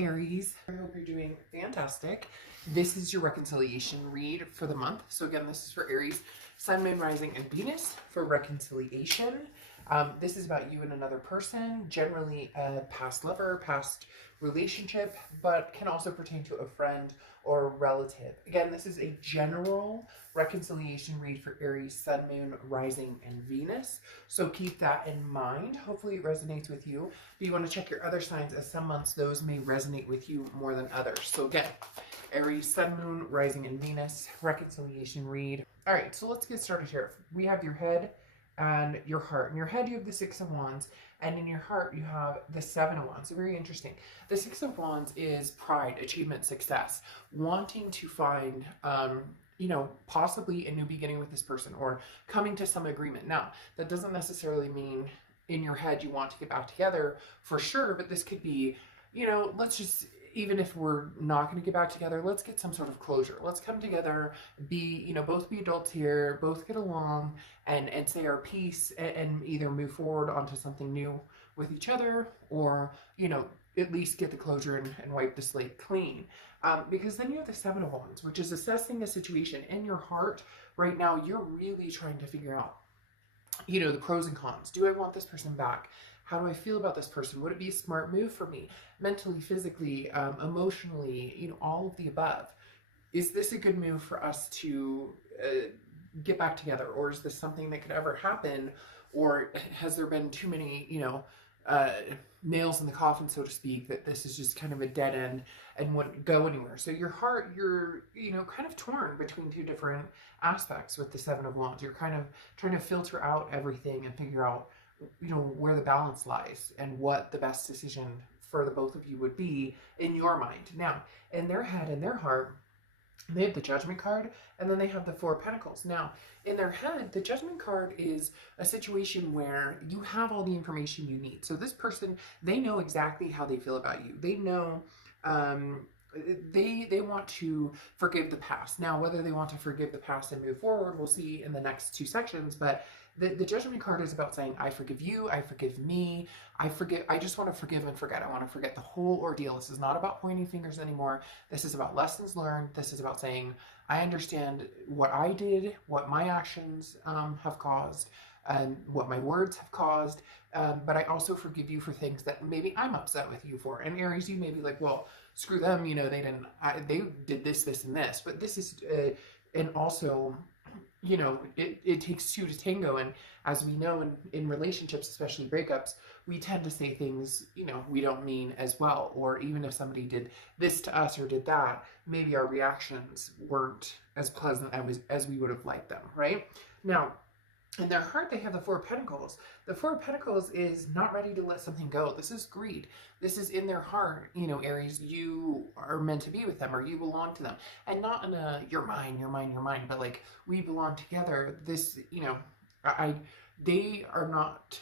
Aries, I hope you're doing fantastic. This is your reconciliation read for the month. So again, this is for Aries, Sun, Moon, Rising, and Venus for reconciliation. This is about you and another person, generally a past lover, past relationship, but can also pertain to a friend or a relative. Again, this is a general reconciliation read for Aries, Sun, Moon, Rising, and Venus. So keep that in mind. Hopefully it resonates with you. But you want to check your other signs, as some months those may resonate with you more than others. So again, Aries, Sun, Moon, Rising, and Venus, reconciliation read. All right, so let's get started here. We have your head and your heart. In your head, you have the Six of Wands, and in your heart, you have the Seven of Wands. So very interesting. The Six of Wands is pride, achievement, success, wanting to find, possibly a new beginning with this person or coming to some agreement. Now, that doesn't necessarily mean in your head you want to get back together for sure, but this could be, let's just, even if we're not going to get back together, let's get some sort of closure. Let's come together, both be adults here, both get along and say our piece and either move forward onto something new with each other or, at least get the closure and wipe the slate clean. Because then you have the Seven of Wands, which is assessing a situation in your heart. Right now, you're really trying to figure out, the pros and cons. Do I want this person back? How do I feel about this person? Would it be a smart move for me? Mentally, physically, emotionally, all of the above. Is this a good move for us to get back together? Or is this something that could ever happen? Or has there been too many, nails in the coffin, so to speak, that this is just kind of a dead end and wouldn't go anywhere? So your heart, you're, kind of torn between two different aspects with the Seven of Wands. You're kind of trying to filter out everything and figure out, where the balance lies and what the best decision for the both of you would be in your mind. Now, in their head and their heart, they have the Judgment card, and then they have the Four of Pentacles. Now, in their head, the Judgment card is a situation where you have all the information you need. So this person, they know exactly how they feel about you. They know, they want to forgive the past. Now, whether they want to forgive the past and move forward, we'll see in the next two sections, but the Judgment card is about saying, I forgive you, I forgive me, I just want to forgive and forget. I want to forget the whole ordeal. This is not about pointing fingers anymore. This is about lessons learned. This is about saying, I understand what I did, what my actions have caused, and what my words have caused, but I also forgive you for things that maybe I'm upset with you for. And Aries, you may be like, well, screw them, they did this, this, and this. But this is, and also, it takes two to tango. And as we know in relationships, especially breakups, we tend to say things, we don't mean as well. Or even if somebody did this to us or did that, maybe our reactions weren't as pleasant as we would have liked them, right? Now, in their heart, they have the Four of Pentacles. The Four of Pentacles is not ready to let something go. This is greed. This is in their heart, Aries, you are meant to be with them or you belong to them. And not in a, you're mine, but like, we belong together. This, they are not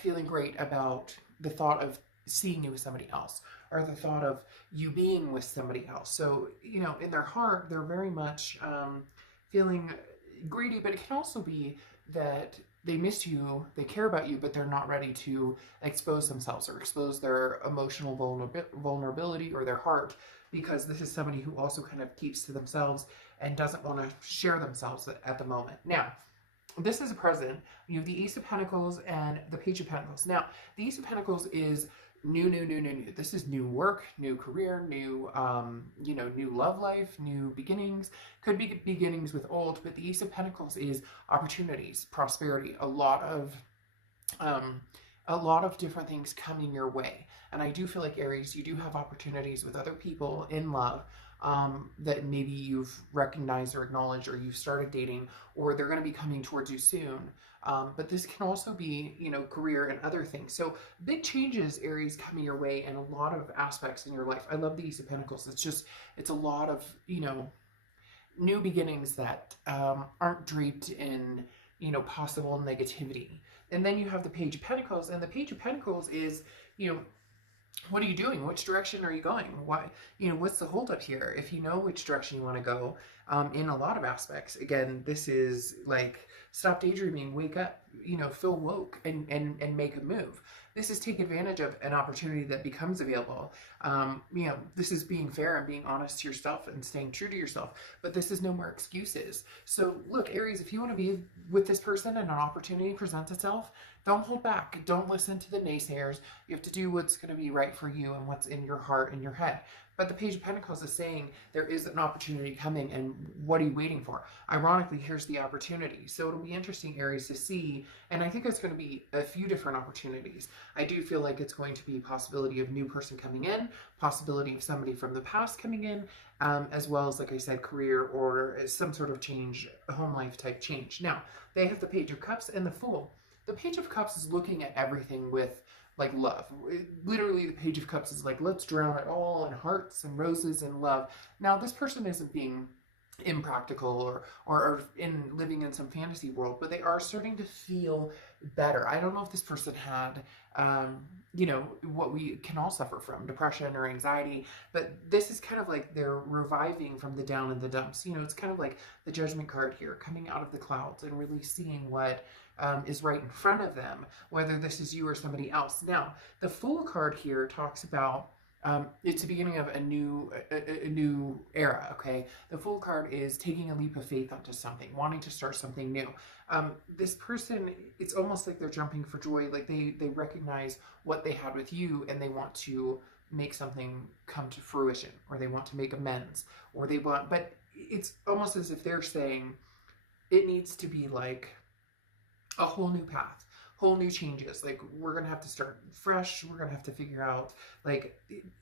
feeling great about the thought of seeing you with somebody else or the thought of you being with somebody else. So, in their heart, they're very much feeling greedy, but it can also be that they miss you, they care about you, but they're not ready to expose themselves or expose their emotional vulnerability or their heart, because this is somebody who also kind of keeps to themselves and doesn't want to share themselves at the moment. Now, this is a present. You have the Ace of Pentacles and the Page of Pentacles. Now, the Ace of Pentacles is new. This is new work, new career, new, new love life, new beginnings. Could be beginnings with old, but the Ace of Pentacles is opportunities, prosperity, a lot of different things coming your way. And I do feel like, Aries, you do have opportunities with other people in love that maybe you've recognized or acknowledged, or you've started dating, or they're going to be coming towards you soon. But this can also be, career and other things. So big changes, Aries, coming your way in a lot of aspects in your life. I love the Ace of Pentacles. It's a lot of, new beginnings that aren't draped in, possible negativity. And then you have the Page of Pentacles, and the Page of Pentacles is, what are you doing? Which direction are you going? Why, what's the holdup here? If you know which direction you want to go, in a lot of aspects, again, this is like, stop daydreaming, wake up, feel woke and make a move. This is take advantage of an opportunity that becomes available. You know, this is being fair and being honest to yourself and staying true to yourself, but this is no more excuses. So look, Aries, if you want to be with this person and an opportunity presents itself, don't hold back. Don't listen to the naysayers. You have to do what's going to be right for you and what's in your heart and your head. But the Page of Pentacles is saying there is an opportunity coming, and what are you waiting for? Ironically, here's the opportunity. So it'll be interesting, Aries, to see, and I think it's going to be a few different opportunities. I do feel like it's going to be a possibility of new person coming in, possibility of somebody from the past coming in, as well as, like I said, career or some sort of change, a home life type change. Now, they have the Page of Cups and the Fool. The Page of Cups is looking at everything with like love. Literally, the Page of Cups is like, let's drown it all in hearts and roses and love. Now, this person isn't being impractical or in living in some fantasy world, but they are starting to feel better. I don't know if this person had, you know, what we can all suffer from, depression or anxiety, but this is kind of like they're reviving from the down in the dumps. You know, it's kind of like the Judgment card here, coming out of the clouds and really seeing what is right in front of them, whether this is you or somebody else. Now, the Fool card here talks about it's the beginning of a new era, okay? The Fool card is taking a leap of faith onto something, wanting to start something new. This person, it's almost like they're jumping for joy, like they recognize what they had with you and they want to make something come to fruition, or they want to make amends, or they want, but it's almost as if they're saying it needs to be like a whole new path, whole new changes. Like, we're going to have to start fresh. We're going to have to figure out, like,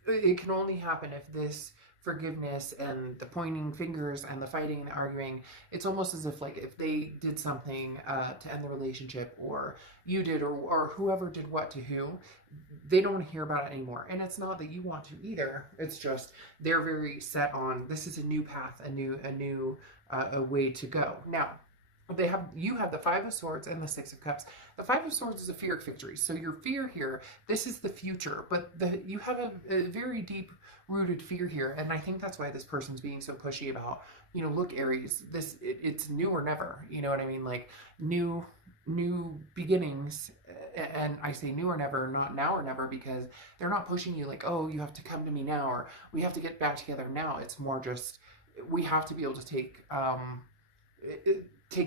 it can only happen if this forgiveness and the pointing fingers and the fighting and the arguing, it's almost as if, like, if they did something to end the relationship, or you did, or whoever did what to who, they don't want to hear about it anymore. And it's not that you want to either. It's just they're very set on, this is a new path, a new way to go. Now, you have the Five of Swords and the Six of Cups. The Five of Swords is a fear of victory. So your fear here, this is the future, but you have a very deep rooted fear here. And I think that's why this person's being so pushy about, you know, look, Aries, it's new or never. You know what I mean? Like new beginnings. And I say new or never, not now or never, because they're not pushing you like, oh, you have to come to me now, or we have to get back together now. It's more just, we have to be able to take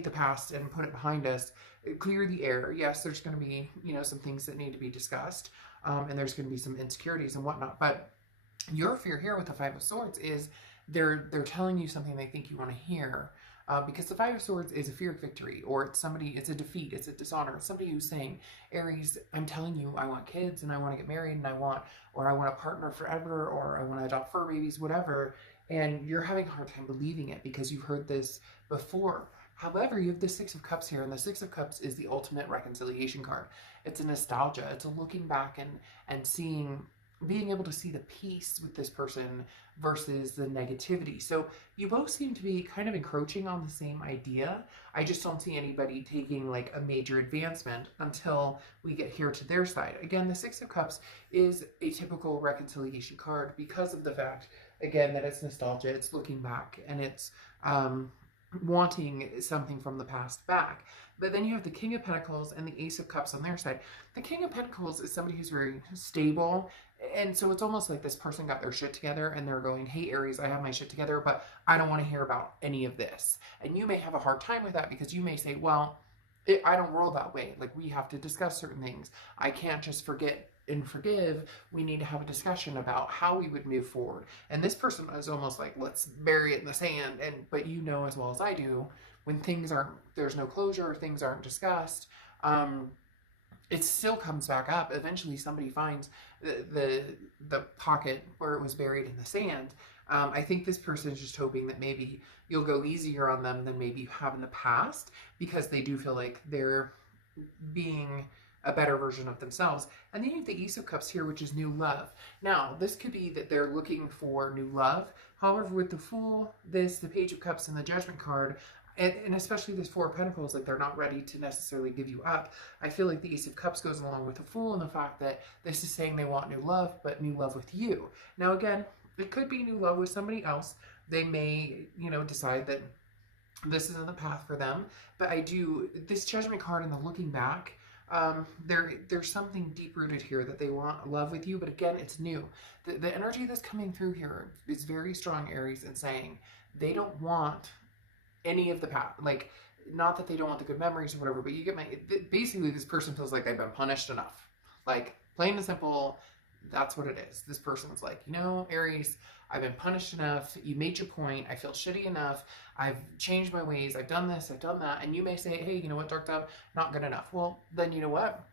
the past and put it behind us, clear the air. Yes, there's going to be, you know, some things that need to be discussed, and there's going to be some insecurities and whatnot. But your fear here with the Five of Swords is they're telling you something they think you want to hear, because the Five of Swords is a fear of victory, or it's a defeat, it's a dishonor. It's somebody who's saying, Aries, I'm telling you, I want kids and I want to get married and I want a partner forever, or I want to adopt fur babies, whatever. And you're having a hard time believing it because you've heard this before. However, you have the Six of Cups here, and the Six of Cups is the ultimate reconciliation card. It's a nostalgia. It's a looking back and seeing, being able to see the peace with this person versus the negativity. So you both seem to be kind of encroaching on the same idea. I just don't see anybody taking like a major advancement until we get here to their side. Again, the Six of Cups is a typical reconciliation card because of the fact, again, that it's nostalgia, it's looking back, and it's wanting something from the past back. But then you have the King of Pentacles and the Ace of Cups on their side. The King of Pentacles is somebody who's very stable, and so it's almost like this person got their shit together and they're going, hey, Aries, I have my shit together, but I don't want to hear about any of this. And you may have a hard time with that because you may say, well, I don't roll that way. Like, we have to discuss certain things. I can't just forget and forgive. We need to have a discussion about how we would move forward. And this person is almost like, let's bury it in the sand. But you know as well as I do, when there's no closure, things aren't discussed, it still comes back up. Eventually somebody finds the pocket where it was buried in the sand. I think this person is just hoping that maybe you'll go easier on them than maybe you have in the past, because they do feel like they're being a better version of themselves. And then you have the Ace of Cups here, which is new love. Now, this could be that they're looking for new love. However, with the Fool, the Page of Cups, and the Judgment card, and especially this Four of Pentacles, like they're not ready to necessarily give you up. I feel like the Ace of Cups goes along with the Fool and the fact that this is saying they want new love, but new love with you. Now, again, it could be new love with somebody else. They may, you know, decide that this isn't the path for them. But this Judgment card and the looking back, There's something deep rooted here that they want love with you, but again, it's new. The energy that's coming through here is very strong, Aries, in saying they don't want any of the past. Like, not that they don't want the good memories or whatever, but you get my, basically this person feels like they've been punished enough. Like, plain and simple, that's what it is. This person's like, you know, Aries, I've been punished enough. You made your point. I feel shitty enough. I've changed my ways. I've done this. I've done that. And you may say, hey, you know what, Dark Dove, not good enough. Well, then you know what?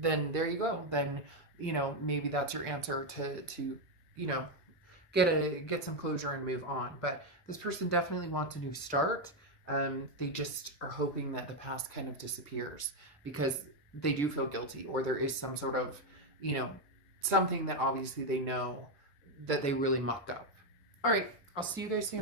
Then there you go. Then, you know, maybe that's your answer to you know, get some closure and move on. But this person definitely wants a new start. They just are hoping that the past kind of disappears because they do feel guilty, or there is some sort of, you know, something that obviously they know that they really mucked up. All right, I'll see you guys soon.